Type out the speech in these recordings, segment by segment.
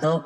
2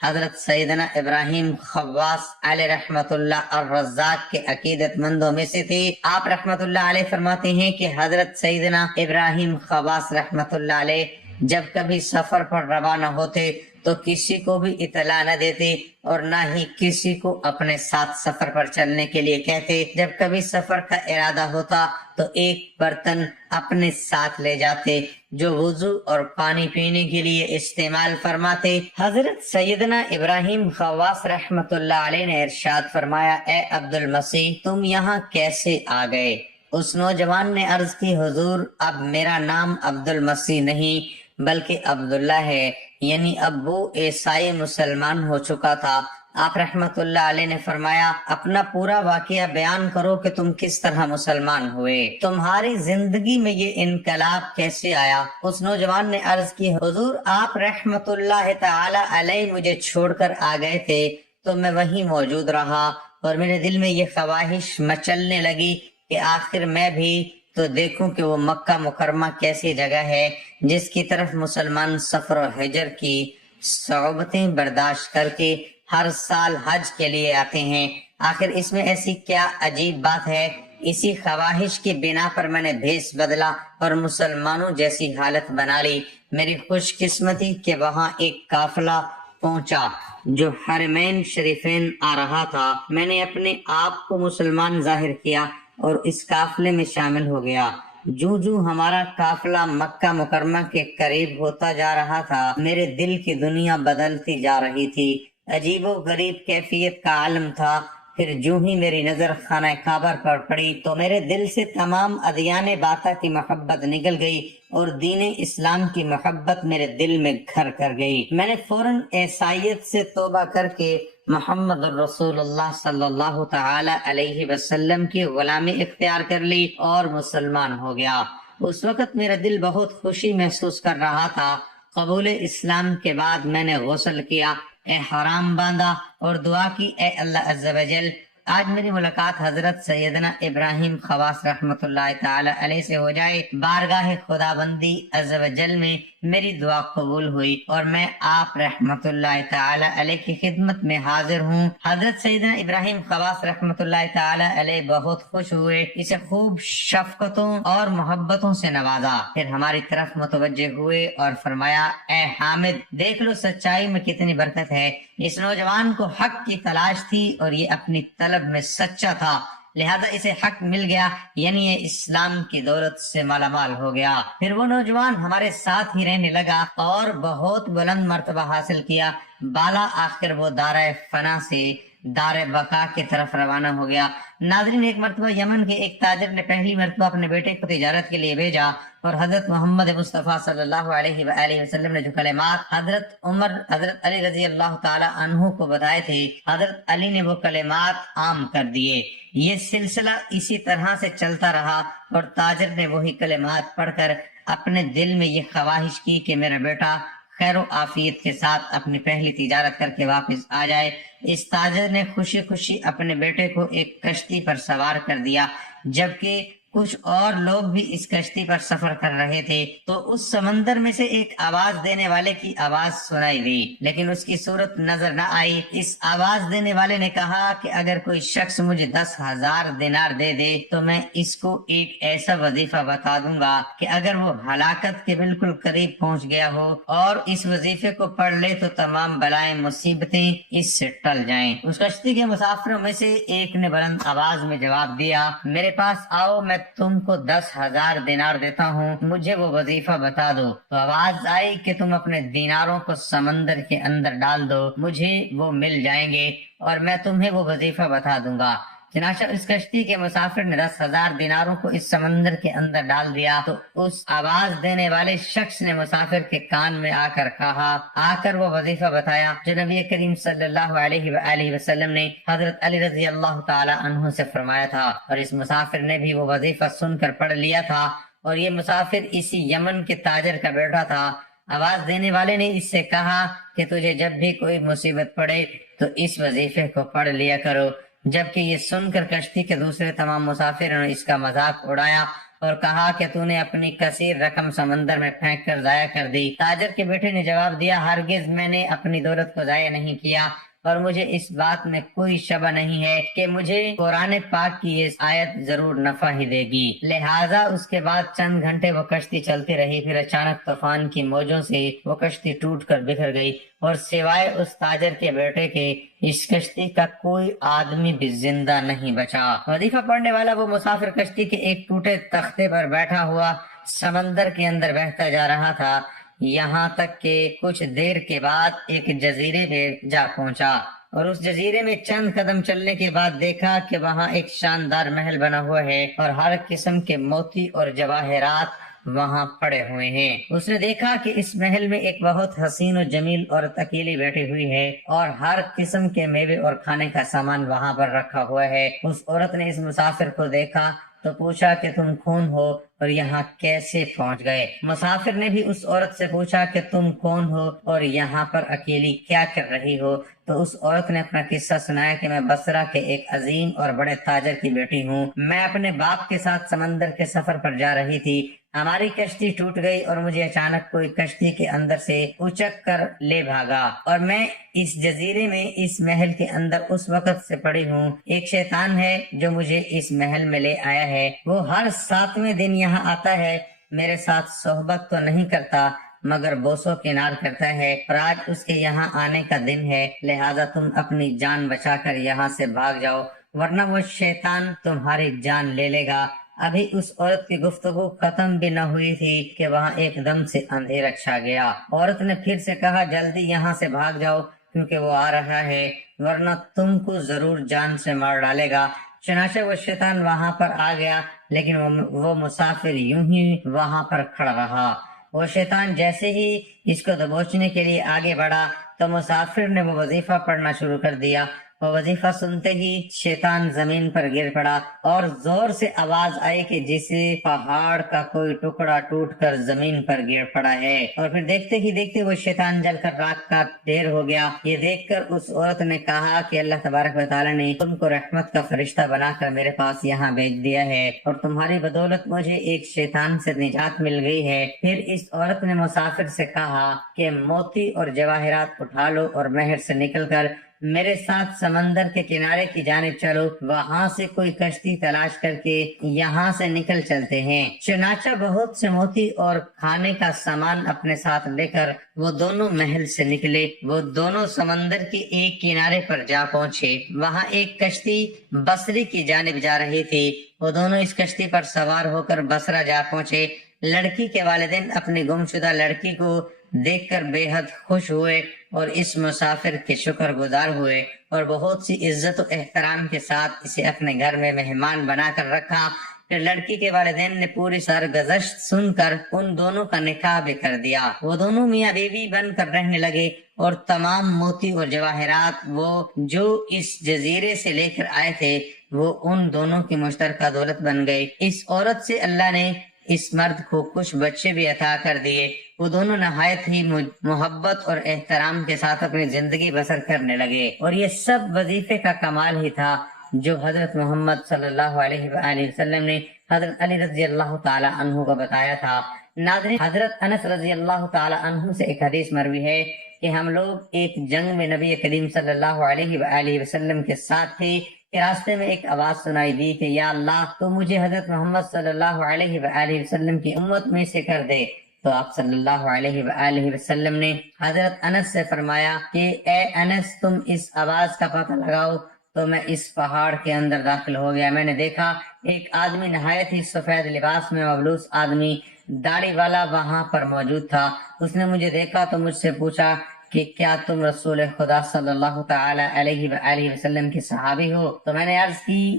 حضرت سیدنا ابراہیم خواص علیہ رحمت اللہ الرزاق کے عقیدت مندوں میں سے تھی۔ آپ رحمت اللہ علیہ فرماتے ہیں کہ حضرت سیدنا ابراہیم خواص رحمت اللہ علیہ جب کبھی سفر پر روانہ ہوتے تو کسی کو بھی اطلاع نہ دیتے اور نہ ہی کسی کو اپنے ساتھ سفر پر چلنے کے لیے کہتے۔ جب کبھی سفر کا ارادہ ہوتا تو ایک برتن اپنے ساتھ لے جاتے جو وضو اور پانی پینے کے لیے استعمال فرماتے۔ حضرت سیدنا ابراہیم خواص رحمت اللہ علیہ نے ارشاد فرمایا، اے عبد المسیح تم یہاں کیسے آ گئے؟ اس نوجوان نے عرض کی، حضور اب میرا نام عبد المسیح نہیں بلکہ عبداللہ ہے، یعنی اب وہ عیسائی مسلمان ہو چکا تھا۔ آپ رحمت اللہ علیہ نے فرمایا، اپنا پورا واقعہ بیان کرو کہ تم کس طرح مسلمان ہوئے، تمہاری زندگی میں یہ انقلاب کیسے آیا؟ اس نوجوان نے عرض کی، حضور آپ رحمت اللہ تعالی علیہ مجھے چھوڑ کر آ گئے تھے تو میں وہیں موجود رہا اور میرے دل میں یہ خواہش مچلنے لگی کہ آخر میں بھی تو دیکھوں کہ وہ مکہ مکرمہ کیسی جگہ ہے جس کی طرف مسلمان سفر و حجر کی صعوبتیں برداشت کر کے ہر سال حج کے لیے آتے ہیں، آخر اس میں ایسی کیا عجیب بات ہے؟ اسی خواہش کی بنا پر میں نے بھیس بدلا اور مسلمانوں جیسی حالت بنا لی۔ میری خوش قسمتی کہ وہاں ایک قافلہ پہنچا جو حرمین شریفین آ رہا تھا۔ میں نے اپنے آپ کو مسلمان ظاہر کیا اور اس قافلے میں شامل ہو گیا۔ جو ہمارا قافلہ مکہ مکرمہ کے قریب ہوتا جا رہا تھا میرے دل کی دنیا بدلتی جا رہی تھی، عجیب و غریب کیفیت کا عالم تھا۔ پھر جو ہی میری نظر خانہ کعبہ پر پڑی تو میرے دل سے تمام ادیان باطا کی محبت نکل گئی اور دین اسلام کی محبت میرے دل میں گھر کر گئی۔ میں نے فوراً عیسائیت سے توبہ کر کے محمد الرسول اللہ صلی اللہ تعالی علیہ وسلم کی غلامی اختیار کر لی اور مسلمان ہو گیا۔ اس وقت میرا دل بہت خوشی محسوس کر رہا تھا۔ قبول اسلام کے بعد میں نے غسل کیا، احرام باندھا اور دعا کی، اے اللہ عز و جل آج میری ملاقات حضرت سیدنا ابراہیم خواص رحمت اللہ تعالی علیہ سے ہو جائے۔ بارگاہ خدا بندی عز و جل میں میری دعا قبول ہوئی اور میں آپ رحمت اللہ تعالی علیہ کی خدمت میں حاضر ہوں۔ حضرت سیدنا ابراہیم خواص رحمت اللہ تعالی علیہ بہت خوش ہوئے، اسے خوب شفقتوں اور محبتوں سے نوازا، پھر ہماری طرف متوجہ ہوئے اور فرمایا، اے حامد دیکھ لو سچائی میں کتنی برکت ہے۔ اس نوجوان کو حق کی تلاش تھی اور یہ اپنی طلب میں سچا تھا، لہذا اسے حق مل گیا، یعنی یہ اسلام کی دولت سے مالا مال ہو گیا۔ پھر وہ نوجوان ہمارے ساتھ ہی رہنے لگا اور بہت بلند مرتبہ حاصل کیا، بالا آخر وہ دارِ فنا سے دار بقا کی طرف روانہ ہو گیا۔ ناظرین، ایک مرتبہ یمن کے ایک تاجر نے پہلی مرتبہ اپنے بیٹے کو تجارت کے لیے بھیجا اور حضرت محمد مصطفیٰ صلی اللہ علیہ وآلہ وسلم نے جو کلمات حضرت عمر حضرت علی رضی اللہ تعالی عنہ کو بتائے تھے، حضرت علی نے وہ کلمات عام کر دیے۔ یہ سلسلہ اسی طرح سے چلتا رہا اور تاجر نے وہی کلمات پڑھ کر اپنے دل میں یہ خواہش کی کہ میرا بیٹا خیر و عافیت کے ساتھ اپنی پہلی تجارت کر کے واپس آ جائے۔ اس تاجر نے خوشی خوشی اپنے بیٹے کو ایک کشتی پر سوار کر دیا، جبکہ کچھ اور لوگ بھی اس کشتی پر سفر کر رہے تھے تو اس سمندر میں سے ایک آواز دینے والے کی آواز سنائی دی، لیکن اس کی صورت نظر نہ آئی۔ اس آواز دینے والے نے کہا کہ اگر کوئی شخص مجھے 10,000 دینار دے دے تو میں اس کو ایک ایسا وظیفہ بتا دوں گا کہ اگر وہ ہلاکت کے بالکل قریب پہنچ گیا ہو اور اس وظیفے کو پڑھ لے تو تمام بلائیں مصیبتیں اس سے ٹل جائیں۔ اس کشتی کے مسافروں میں سے ایک نے بلند آواز میں جواب دیا، میرے پاس آؤ، میں تم کو 10,000 دینار دیتا ہوں، مجھے وہ وظیفہ بتا دو۔ تو آواز آئی کہ تم اپنے دیناروں کو سمندر کے اندر ڈال دو، مجھے وہ مل جائیں گے اور میں تمہیں وہ وظیفہ بتا دوں گا۔ چنانچہ اس کشتی کے مسافر نے 10,000 دیناروں کو اس سمندر کے اندر ڈال دیا تو اس آواز دینے والے شخص نے مسافر کے کان میں آ کر وہ وظیفہ بتایا جو نبی کریم صلی اللہ علیہ وآلہ وسلم نے حضرت علی رضی اللہ تعالی عنہ سے فرمایا تھا، اور اس مسافر نے بھی وہ وظیفہ سن کر پڑھ لیا تھا، اور یہ مسافر اسی یمن کے تاجر کا بیٹا تھا۔ آواز دینے والے نے اس سے کہا کہ تجھے جب بھی کوئی مصیبت پڑے تو اس وظیفے کو پڑھ لیا کرو، جبکہ یہ سن کر کشتی کے دوسرے تمام مسافروں نے اس کا مذاق اڑایا اور کہا کہ تو نے اپنی کثیر رقم سمندر میں پھینک کر ضائع کر دی۔ تاجر کے بیٹے نے جواب دیا، ہرگز میں نے اپنی دولت کو ضائع نہیں کیا، اور مجھے اس بات میں کوئی شبہ نہیں ہے کہ مجھے قرآن پاک کی یہ آیت ضرور نفع ہی دے گی۔ لہٰذا اس کے بعد چند گھنٹے وہ کشتی چلتی رہی، پھر اچانک طوفان کی موجوں سے وہ کشتی ٹوٹ کر بکھر گئی، اور سوائے اس تاجر کے بیٹے کے اس کشتی کا کوئی آدمی بھی زندہ نہیں بچا۔ وظیفہ پڑھنے والا وہ مسافر کشتی کے ایک ٹوٹے تختے پر بیٹھا ہوا سمندر کے اندر بہتا جا رہا تھا، یہاں تک کہ کچھ دیر کے بعد ایک جزیرے پہ جا پہنچا، اور اس جزیرے میں چند قدم چلنے کے بعد دیکھا کہ وہاں ایک شاندار محل بنا ہوا ہے، اور ہر قسم کے موتی اور جواہرات وہاں پڑے ہوئے ہیں۔ اس نے دیکھا کہ اس محل میں ایک بہت حسین و جمیل عورت اکیلی بیٹھی ہوئی ہے، اور ہر قسم کے میوے اور کھانے کا سامان وہاں پر رکھا ہوا ہے۔ اس عورت نے اس مسافر کو دیکھا تو پوچھا کہ تم کون ہو اور یہاں کیسے پہنچ گئے؟ مسافر نے بھی اس عورت سے پوچھا کہ تم کون ہو اور یہاں پر اکیلی کیا کر رہی ہو؟ تو اس عورت نے اپنا قصہ سنایا کہ میں بصرہ کے ایک عظیم اور بڑے تاجر کی بیٹی ہوں، میں اپنے باپ کے ساتھ سمندر کے سفر پر جا رہی تھی، ہماری کشتی ٹوٹ گئی اور مجھے اچانک کوئی کشتی کے اندر سے اچک کر لے بھاگا، اور میں اس جزیرے میں اس محل کے اندر اس وقت سے پڑی ہوں۔ ایک شیطان ہے جو مجھے اس محل میں لے آیا ہے، وہ ہر 7ویں دن یہاں آتا ہے، میرے ساتھ صحبت تو نہیں کرتا مگر بوسو کنار کرتا ہے، اور آج اس کے یہاں آنے کا دن ہے، لہذا تم اپنی جان بچا کر یہاں سے بھاگ جاؤ ورنہ وہ شیطان تمہاری جان لے لے گا۔ ابھی اس عورت کی گفتگو ختم بھی نہ ہوئی تھی کہ وہاں ایک دم سے اندھیرا چھا گیا۔ عورت نے پھر سے کہا، جلدی یہاں سے بھاگ جاؤ کیونکہ وہ آ رہا ہے، ورنہ تم کو ضرور جان سے مار ڈالے گا۔ چنانچہ وہ شیطان وہاں پر آ گیا، لیکن وہ مسافر یوں ہی وہاں پر کھڑا رہا۔ وہ شیطان جیسے ہی اس کو دبوچنے کے لیے آگے بڑھا تو مسافر نے وہ وظیفہ پڑھنا شروع کر دیا۔ وہ وظیفہ سنتے ہی شیطان زمین پر گر پڑا، اور زور سے آواز آئی کہ جسے پہاڑ کا کوئی ٹکڑا ٹوٹ کر زمین پر گر پڑا ہے، اور پھر دیکھتے ہی دیکھتے وہ شیطان جل کر راکھ کا ڈھیر ہو گیا۔ یہ دیکھ کر اس عورت نے کہا کہ اللہ تبارک و تعالیٰ نے تم کو رحمت کا فرشتہ بنا کر میرے پاس یہاں بھیج دیا ہے، اور تمہاری بدولت مجھے ایک شیطان سے نجات مل گئی ہے۔ پھر اس عورت نے مسافر سے کہا کہ موتی اور جواہرات اٹھا لو اور محل سے نکل کر میرے ساتھ سمندر کے کنارے کی جانب چلو، وہاں سے کوئی کشتی تلاش کر کے یہاں سے نکل چلتے ہیں۔ چنانچہ بہت سے موتی اور کھانے کا سامان اپنے ساتھ لے کر وہ دونوں محل سے نکلے، وہ دونوں سمندر کے ایک کنارے پر جا پہنچے، وہاں ایک کشتی بصری کی جانب جا رہی تھی، وہ دونوں اس کشتی پر سوار ہو کر بصرہ جا پہنچے۔ لڑکی کے والدین اپنی گمشدہ لڑکی کو دیکھ کر بے حد خوش ہوئے اور اس مسافر کے شکر گزار ہوئے، اور بہت سی عزت و احترام کے ساتھ اسے اپنے گھر میں مہمان بنا کر رکھا۔ پھر لڑکی کے والدین نے پوری سرگزشت سن کر ان دونوں کا نکاح بھی کر دیا، وہ دونوں میاں بیوی بن کر رہنے لگے، اور تمام موتی اور جواہرات وہ جو اس جزیرے سے لے کر آئے تھے وہ ان دونوں کی مشترکہ دولت بن گئی۔ اس عورت سے اللہ نے اس مرد کو کچھ بچے بھی عطا کر دیے، وہ دونوں نہایت ہی محبت اور احترام کے ساتھ اپنی زندگی بسر کرنے لگے، اور یہ سب وظیفے کا کمال ہی تھا جو حضرت محمد صلی اللہ علیہ وآلہ وسلم نے حضرت علی رضی اللہ تعالی عنہ کو بتایا تھا۔ ناظرین، حضرت انس رضی اللہ تعالی عنہ سے ایک حدیث مروی ہے کہ ہم لوگ ایک جنگ میں نبی کریم صلی اللہ علیہ وآلہ وسلم کے ساتھ تھے کہ راستے میں ایک آواز سنائی دی کہ یا اللہ تو مجھے حضرت محمد صلی اللہ علیہ وآلہ وسلم کی امت میں سے کر دے۔ تو آپ صلی اللہ علیہ وآلہ وسلم نے حضرت انس سے فرمایا کہ اے انس، تم اس آواز کا پتہ لگاؤ۔ تو میں اس پہاڑ کے اندر داخل ہو گیا، میں نے دیکھا ایک آدمی نہایت ہی سفید لباس میں مبلوس آدمی داڑھی والا وہاں پر موجود تھا۔ اس نے مجھے دیکھا تو مجھ سے پوچھا کہ کیا تم رسول خدا صلی اللہ تعالی علیہ وآلہ وسلم کے صحابی ہو؟ تو میں نے عرض کی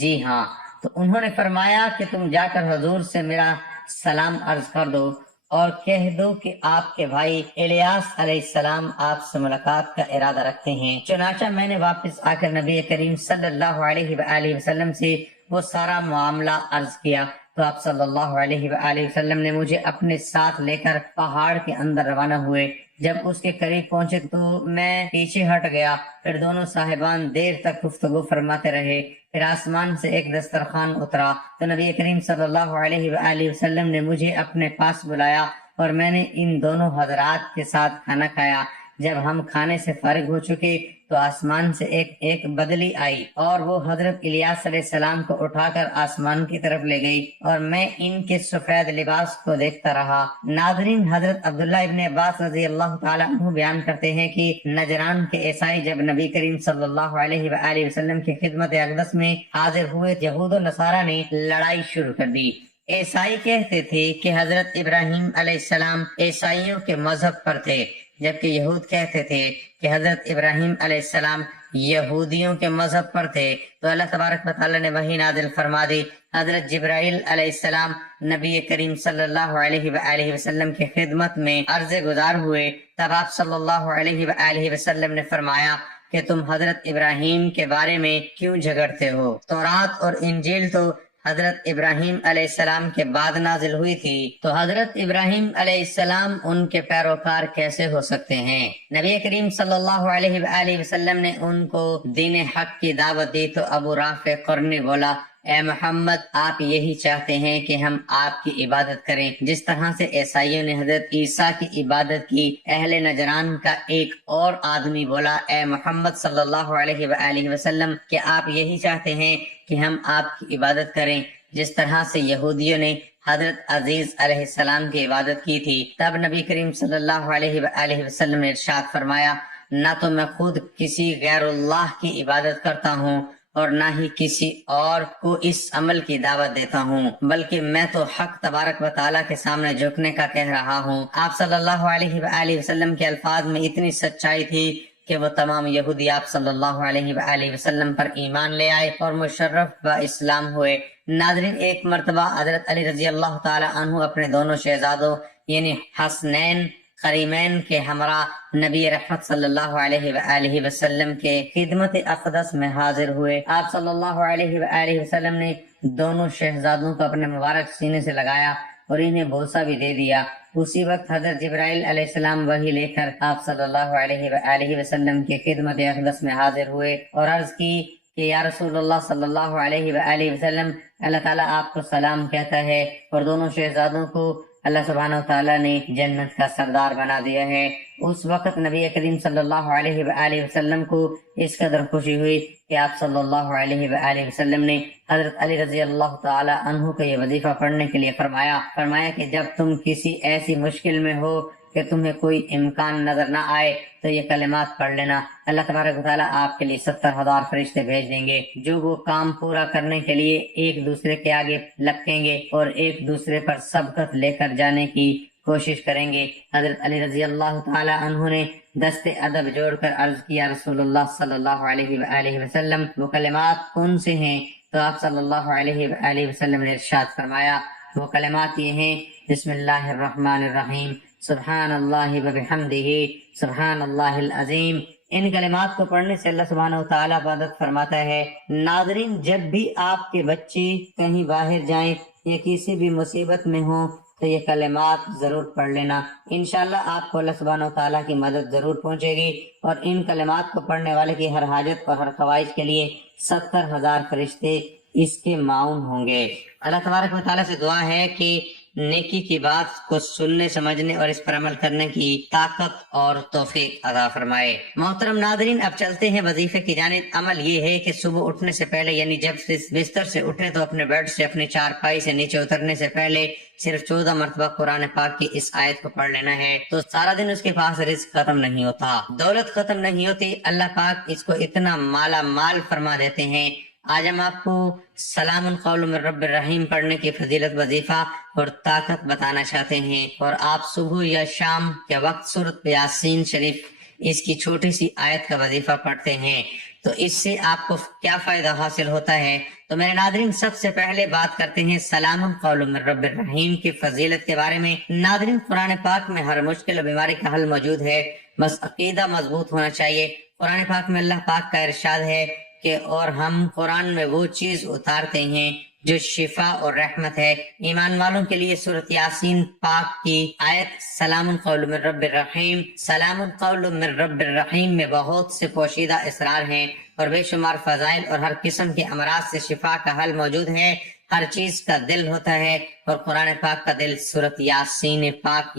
جی ہاں۔ تو انہوں نے فرمایا کہ تم جا کر حضور سے میرا سلام عرض کر دو اور کہہ دو کہ آپ کے بھائی الیاس علیہ السلام آپ سے ملاقات کا ارادہ رکھتے ہیں۔ چنانچہ میں نے واپس آ کر نبی کریم صلی اللہ علیہ وآلہ وسلم سے وہ سارا معاملہ عرض کیا تو آپ صلی اللہ علیہ وآلہ وسلم نے مجھے اپنے ساتھ لے کر پہاڑ کے اندر روانہ ہوئے۔ جب اس کے قریب پہنچے تو میں پیچھے ہٹ گیا۔ پھر دونوں صاحبان دیر تک گفتگو فرماتے رہے۔ پھر آسمان سے ایک دسترخوان اترا تو نبی کریم صلی اللہ علیہ وآلہ وسلم نے مجھے اپنے پاس بلایا اور میں نے ان دونوں حضرات کے ساتھ کھانا کھایا۔ جب ہم کھانے سے فارغ ہو چکے تو آسمان سے ایک بدلی آئی اور وہ حضرت الیاس علیہ السلام کو اٹھا کر آسمان کی طرف لے گئی اور میں ان کے سفید لباس کو دیکھتا رہا۔ ناظرین، حضرت عبداللہ ابن عباس رضی اللہ تعالیٰ عنہ بیان کرتے ہیں کہ نجران کے عیسائی جب نبی کریم صلی اللہ علیہ وآلہ وسلم کی خدمت اقدس میں حاضر ہوئے، یہود و نصارہ نے لڑائی شروع کر دی۔ عیسائی کہتے تھے کہ حضرت ابراہیم علیہ السلام عیسائیوں کے مذہب پر تھے، جبکہ یہود کہتے تھے کہ حضرت ابراہیم علیہ السلام یہودیوں کے مذہب پر تھے۔ تو اللہ تبارک و تعالیٰ نے وحی نازل فرما دی۔ حضرت جبرائیل علیہ السلام نبی کریم صلی اللہ علیہ وآلہ وسلم کی خدمت میں عرض گزار ہوئے، تب آپ صلی اللہ علیہ وآلہ وسلم نے فرمایا کہ تم حضرت ابراہیم کے بارے میں کیوں جھگڑتے ہو؟ تورات اور انجیل تو حضرت ابراہیم علیہ السلام کے بعد نازل ہوئی تھی، تو حضرت ابراہیم علیہ السلام ان کے پیروکار کیسے ہو سکتے ہیں؟ نبی کریم صلی اللہ علیہ وآلہ وسلم نے ان کو دین حق کی دعوت دی تو ابو رافع قرنی بولا، اے محمد، آپ یہی چاہتے ہیں کہ ہم آپ کی عبادت کریں جس طرح سے عیسائیوں نے حضرت عیسیٰ کی عبادت کی۔ اہل نجران کا ایک اور آدمی بولا، اے محمد صلی اللہ علیہ وآلہ وسلم، کہ آپ یہی چاہتے ہیں کہ ہم آپ کی عبادت کریں جس طرح سے یہودیوں نے حضرت عزیز علیہ السلام کی عبادت کی تھی۔ تب نبی کریم صلی اللہ علیہ وآلہ وسلم نے ارشاد فرمایا، نہ تو میں خود کسی غیر اللہ کی عبادت کرتا ہوں اور نہ ہی کسی اور کو اس عمل کی دعوت دیتا ہوں، بلکہ میں تو حق تبارک و تعالیٰ کے سامنے جھکنے کا کہہ رہا ہوں۔ آپ صلی اللہ علیہ وآلہ وسلم کے الفاظ میں اتنی سچائی تھی کہ وہ تمام یہودی آپ صلی اللہ علیہ وآلہ وسلم پر ایمان لے آئے اور مشرف با اسلام ہوئے۔ ناظرین، ایک مرتبہ حضرت علی رضی اللہ تعالی عنہ اپنے دونوں شہزادوں یعنی حسنین کریمین کے ہمراہ نبی رحمت صلی اللہ علیہ وآلہ وسلم کے خدمت اقدس میں حاضر ہوئے۔ آپ صلی اللہ علیہ وآلہ وسلم نے دونوں شہزادوں کو اپنے مبارک سینے سے لگایا اور انہیں بوسہ بھی دے دیا۔ اسی وقت حضرت جبرائیل علیہ السلام وحی لے کر آپ صلی اللہ علیہ وآلہ وسلم کی خدمت اقدس میں حاضر ہوئے اور عرض کی کہ یا رسول اللہ صلی اللہ علیہ وآلہ وسلم، اللہ تعالیٰ آپ کو سلام کہتا ہے اور دونوں شہزادوں کو اللہ سبحانہ و تعالیٰ نے جنت کا سردار بنا دیا ہے۔ اس وقت نبی کریم صلی اللہ علیہ وآلہ وسلم کو اس قدر خوشی ہوئی کہ آپ صلی اللہ علیہ وآلہ وسلم نے حضرت علی رضی اللہ تعالی عنہ کو یہ وظیفہ پڑھنے کے لیے فرمایا کہ جب تم کسی ایسی مشکل میں ہو کہ تمہیں کوئی امکان نظر نہ آئے تو یہ کلمات پڑھ لینا، اللہ تبارک و تعالیٰ آپ کے لیے 70,000 فرشتے بھیج دیں گے جو وہ کام پورا کرنے کے لیے ایک دوسرے کے آگے لپکیں گے اور ایک دوسرے پر سبقت لے کر جانے کی کوشش کریں گے۔ حضرت علی رضی اللہ تعالی عنہ نے دست ادب جوڑ کر عرض کیا، رسول اللہ صلی اللہ علیہ وآلہ وسلم، وہ کلمات کون سے ہیں؟ تو آپ صلی اللہ علیہ وآلہ وسلم نے ارشاد فرمایا، وہ کلمات یہ ہیں، بسم اللہ الرحمن الرحیم، سبحان اللہ وبحمدہ، سبحان اللہ العظیم۔ ان کلمات کو پڑھنے سے اللہ سبحانہ و تعالیٰ عبادت فرماتا ہے۔ ناظرین، جب بھی آپ کے بچے کہیں باہر جائیں یا کسی بھی مصیبت میں ہوں تو یہ کلمات ضرور پڑھ لینا، انشاءاللہ آپ کو اللہ سبحانہ و تعالیٰ کی مدد ضرور پہنچے گی اور ان کلمات کو پڑھنے والے کی ہر حاجت اور ہر خواہش کے لیے 70,000 فرشتے اس کے معاون ہوں گے۔ اللہ تبارک و تعالیٰ سے دعا ہے کہ نیکی کی بات کو سننے، سمجھنے اور اس پر عمل کرنے کی طاقت اور توفیق عطا فرمائے۔ محترم ناظرین، اب چلتے ہیں وظیفے کی جانب۔ عمل یہ ہے کہ صبح اٹھنے سے پہلے یعنی جب بستر سے اٹھیں تو اپنے بیڈ سے اپنی چارپائی سے نیچے اترنے سے پہلے صرف 14 مرتبہ قرآن پاک کی اس آیت کو پڑھ لینا ہے، تو سارا دن اس کے پاس رزق ختم نہیں ہوتا، دولت ختم نہیں ہوتی، اللہ پاک اس کو اتنا مالا مال فرما دیتے ہیں۔ آج ہم آپ کو سلام قول من رب الرحیم پڑھنے کی فضیلت، وظیفہ اور طاقت بتانا چاہتے ہیں، اور آپ صبح یا شام کے وقت سورۃ یاسین شریف اس کی چھوٹی سی آیت کا وظیفہ پڑھتے ہیں تو اس سے آپ کو کیا فائدہ حاصل ہوتا ہے۔ تو میرے ناظرین، سب سے پہلے بات کرتے ہیں سلام قول من رب الرحیم کی فضیلت کے بارے میں۔ ناظرین، قرآن پاک میں ہر مشکل و بیماری کا حل موجود ہے، بس عقیدہ مضبوط ہونا چاہیے۔ قرآن پاک میں اللہ پاک کا ارشاد ہے کہ اور ہم قرآن میں وہ چیز اتارتے ہیں جو شفا اور رحمت ہے۔ ایمان والوں کے لیے سورۃ یاسین پاک کی آیت سلام قول من رب الرحیم، سلام قول من رب الرحیم میں بہت سے پوشیدہ اسرار ہیں اور بے شمار فضائل اور ہر قسم کے امراض سے شفا کا حل موجود ہے۔ ہر چیز کا دل ہوتا ہے اور قرآن پاک کا دل سورۃ یاسین پاک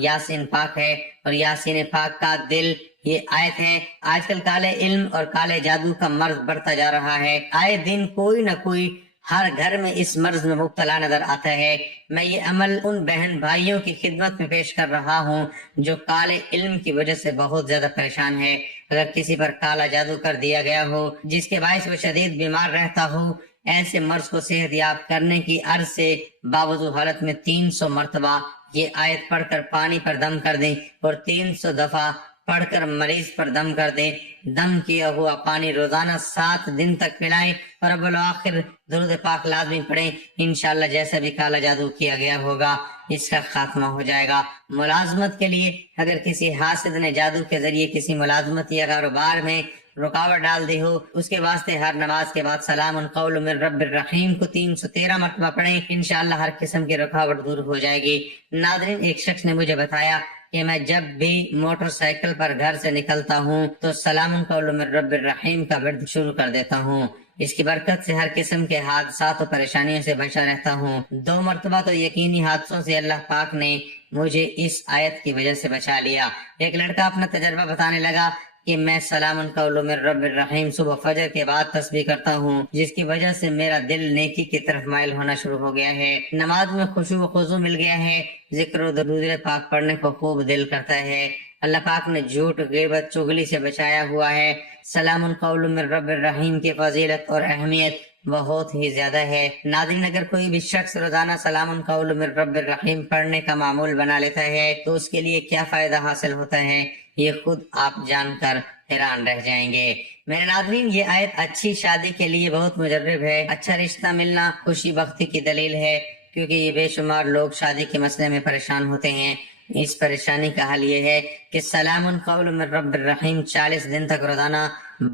ہے اور یاسین پاک کا دل یہ آیت ہے۔ آج کل کالے علم اور کالے جادو کا مرض بڑھتا جا رہا ہے۔ آئے دن کوئی نہ کوئی ہر گھر میں اس مرض میں مبتلا نظر آتا ہے۔ میں یہ عمل ان بہن بھائیوں کی خدمت میں پیش کر رہا ہوں جو کالے علم کی وجہ سے بہت زیادہ پریشان ہے۔ اگر کسی پر کالا جادو کر دیا گیا ہو جس کے باعث وہ شدید بیمار رہتا ہو، ایسے مرض کو صحت یاب کرنے کی عرض سے باوضو حالت میں 300 مرتبہ یہ آیت پڑھ کر پانی پر دم کر دیں اور 300 دفعہ پڑھ کر مریض پر دم کر دیں۔ دم کیا ہوا پانی روزانہ 7 دن تک پلائیں اور اول آخر درود پاک لازمی پڑھیں۔ انشاءاللہ جیسا بھی کالا جادو کیا گیا ہوگا اس کا خاتمہ ہو جائے گا۔ ملازمت کے لیے اگر کسی حاسد نے جادو کے ذریعے کسی ملازمت یا کاروبار میں رکاوٹ ڈال دی ہو، اس کے واسطے ہر نماز کے بعد سلام قول من رب الرحیم کو 313 مرتبہ پڑھیں۔ انشاءاللہ ہر قسم کی رکاوٹ دور ہو جائے گی۔ ناظرین، ایک شخص نے مجھے بتایا کہ میں جب بھی موٹر سائیکل پر گھر سے نکلتا ہوں تو سلام قول من رب الرحیم کا ورد شروع کر دیتا ہوں۔ اس کی برکت سے ہر قسم کے حادثات و پریشانیوں سے بچا رہتا ہوں۔ 2 مرتبہ تو یقینی حادثوں سے اللہ پاک نے مجھے اس آیت کی وجہ سے بچا لیا۔ ایک لڑکا اپنا تجربہ بتانے لگا کہ میں سلام قول من رب الرحیم صبح فجر کے بعد تسبیح کرتا ہوں، جس کی وجہ سے میرا دل نیکی کی طرف مائل ہونا شروع ہو گیا ہے، نماز میں خشوع و خضوع مل گیا ہے، ذکر و درود پاک پڑھنے کو خوب دل کرتا ہے۔ اللہ پاک نے جھوٹ، غیبت، چغلی سے بچایا ہوا ہے۔ سلام قول من رب الرحیم کی فضیلت اور اہمیت بہت ہی زیادہ ہے۔ ناظرین، اگر کوئی بھی شخص روزانہ سلام قول من رب الرحیم پڑھنے کا معمول بنا لیتا ہے تو اس کے لیے کیا فائدہ حاصل ہوتا ہے یہ خود آپ جان کر حیران رہ جائیں گے۔ میرے ناظرین، یہ آیت اچھی شادی کے لیے بہت مجرب ہے۔ اچھا رشتہ ملنا خوشی بختی کی دلیل ہے، کیونکہ یہ بے شمار لوگ شادی کے مسئلے میں پریشان ہوتے ہیں۔ اس پریشانی کا حل یہ ہے کہ سلام قول من رب الرحیم 40 دن تک روزانہ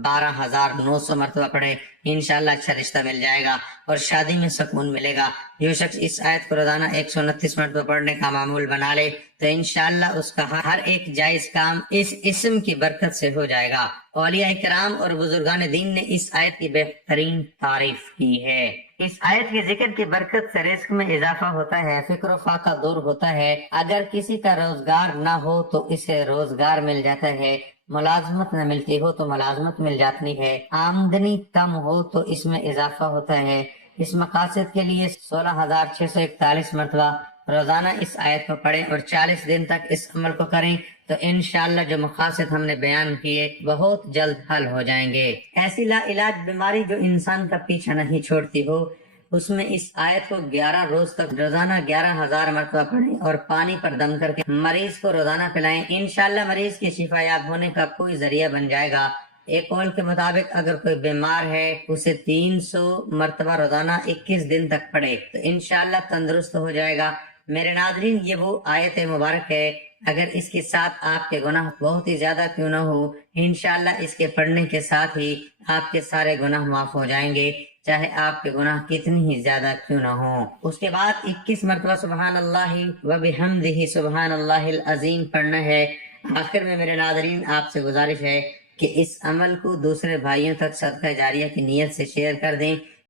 12,900 مرتبہ پڑھے۔ انشاءاللہ اچھا رشتہ مل جائے گا اور شادی میں سکون ملے گا۔ جو شخص اس آیت کو روزانہ 129 مرتبہ پڑھنے کا معمول بنا لے تو انشاءاللہ اس کا ہر ایک جائز کام اس اسم کی برکت سے ہو جائے گا۔ اولیاء کرام اور بزرگان دین نے اس آیت کی بہترین تعریف کی ہے۔ اس آیت کے ذکر کی برکت سے رزق میں اضافہ ہوتا ہے، فکر و فاقہ دور ہوتا ہے۔ اگر کسی کا روزگار نہ ہو تو اسے روزگار مل جاتا ہے، ملازمت نہ ملتی ہو تو ملازمت مل جاتی ہے، آمدنی کم ہو تو اس میں اضافہ ہوتا ہے۔ اس مقاصد کے لیے 16,641 مرتبہ روزانہ اس آیت کو پڑھیں اور 40 دن تک اس عمل کو کریں تو انشاءاللہ جو مقاصد ہم نے بیان کیے بہت جلد حل ہو جائیں گے۔ ایسی لا علاج بیماری جو انسان کا پیچھا نہیں چھوڑتی ہو، اس میں اس آیت کو 11 روز تک روزانہ 11,000 مرتبہ پڑھیں اور پانی پر دم کر کے مریض کو روزانہ پلائیں۔ انشاءاللہ مریض کی شفا یاب ہونے کا کوئی ذریعہ بن جائے گا۔ ایک قول کے مطابق اگر کوئی بیمار ہے اسے 300 مرتبہ روزانہ 21 دن تک پڑھے تو انشاءاللہ تندرست ہو جائے گا۔ میرے ناظرین، یہ وہ آیت مبارک ہے، اگر اس کے ساتھ آپ کے گناہ بہت ہی زیادہ کیوں نہ ہو، انشاءاللہ اس کے پڑھنے کے ساتھ ہی آپ کے سارے گناہ معاف ہو جائیں گے، چاہے آپ کے گناہ کتنی ہی زیادہ کیوں نہ ہوں۔ اس کے بعد 21 مرتبہ سبحان اللہ و بحمدہ سبحان اللہ العظیم پڑھنا ہے۔ آخر میں میرے ناظرین آپ سے گزارش ہے کہ اس عمل کو دوسرے بھائیوں تک صدقہ جاریہ کی نیت سے شیئر کر دیں